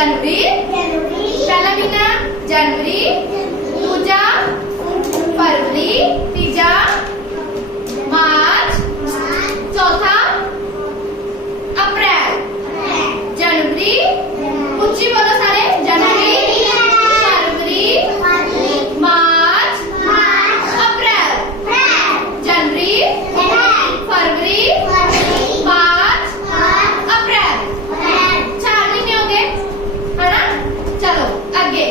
जनवरी पहला महीना जनवरी, दूजा फरवरी, तीजा मार्च, चौथा अप्रैल। जनवरी ऊंची बोलो सारे, जनवरी फरवरी मार्च अप्रैल। जनवरी फरवरी मार्च अप्रैल, 4 महीने हो गए है ना। चलो आगे,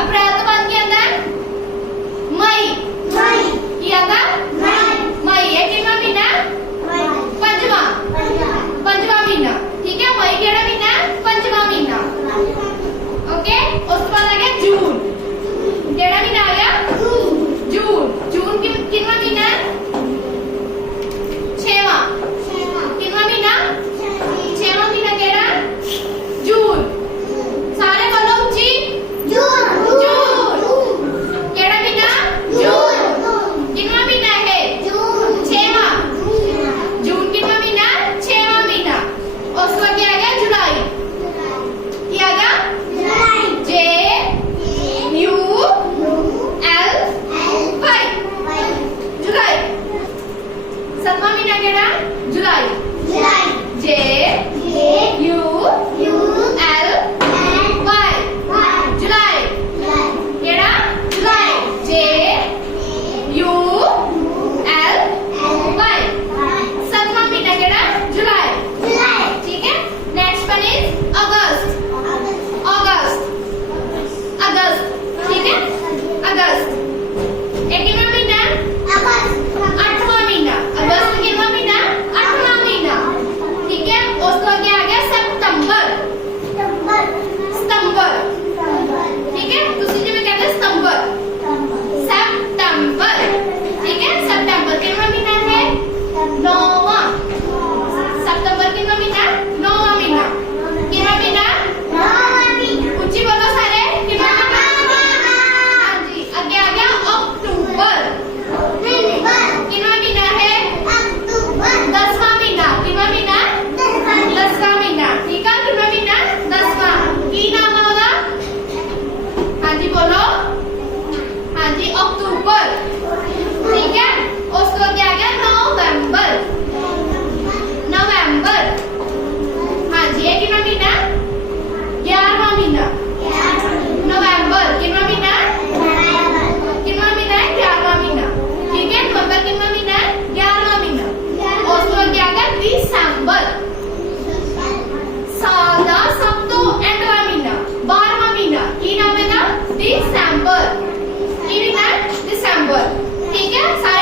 अप्रैल तो बाद क्या आता है? मई। क्या आता? मई है कितना महीना? पंजवा महीना। ठीक है, मई केड़ा महीना? पंजवा महीना। ओके, उसके बाद आ गया जून। केड़ा महीना आ गया? जून कितना महीना है? 6वां। कितना महीना? 6वां महीना केड़ा? जून। सारे बोलो ऊंची, जून। केड़ा महीना? जून। कितना महीना है? 6वां। जून कितना महीना? 6वां महीना। उसके बाद क्या आ गया? जुलाई। क्या आ गया? JULY। जुलाई। 7वां महीना केड़ा? जुलाई। JULY। जुलाई केड़ा? जुलाई। JULY। 7वां महीना केड़ा? जुलाई। ठीक है, नेक्स्ट वन इज अगस्त। ठीक है, अगस्त एक कितना महीना? 8वां महीना। अगस्त कितना महीना? 8वां महीना। ठीक है, उसको आगे आ गया सितंबर। ठीक है, दूसरी जगह कहते हैं सितंबर। ठीक है, सितंबर कितना महीना है? 9वां। सितंबर कितना महीना? 9वां महीना। कितना महीना? ऊंची बोलो सारे, कितना महीना? हाँ जी, आगे आ गया अक्टूबर। कितना महीना है? 10वां महीना। कितना महीना? 10वां महीना। ठीक है, कितना महीना? 10वां। की नाम होगा? हाँ जी बोलो। हाँ जी, अक्टूबर। ठीक है, उसको क्या आ गया? नवंबर। हाँ जी, ये कितना महीना? 11वां महीना। नवंबर कितना महीना? कितना महीना है? 11वां महीना। ठीक है, नवंबर कितना महीना है? 11वां महीना। उसको क्या आ गया? दिसंबर। साल का सब तो एंड वाला महीना, 12वां महीना। की नाम है ना? दिसंबर। की महीना? दिसंबर। ठीक है, सारे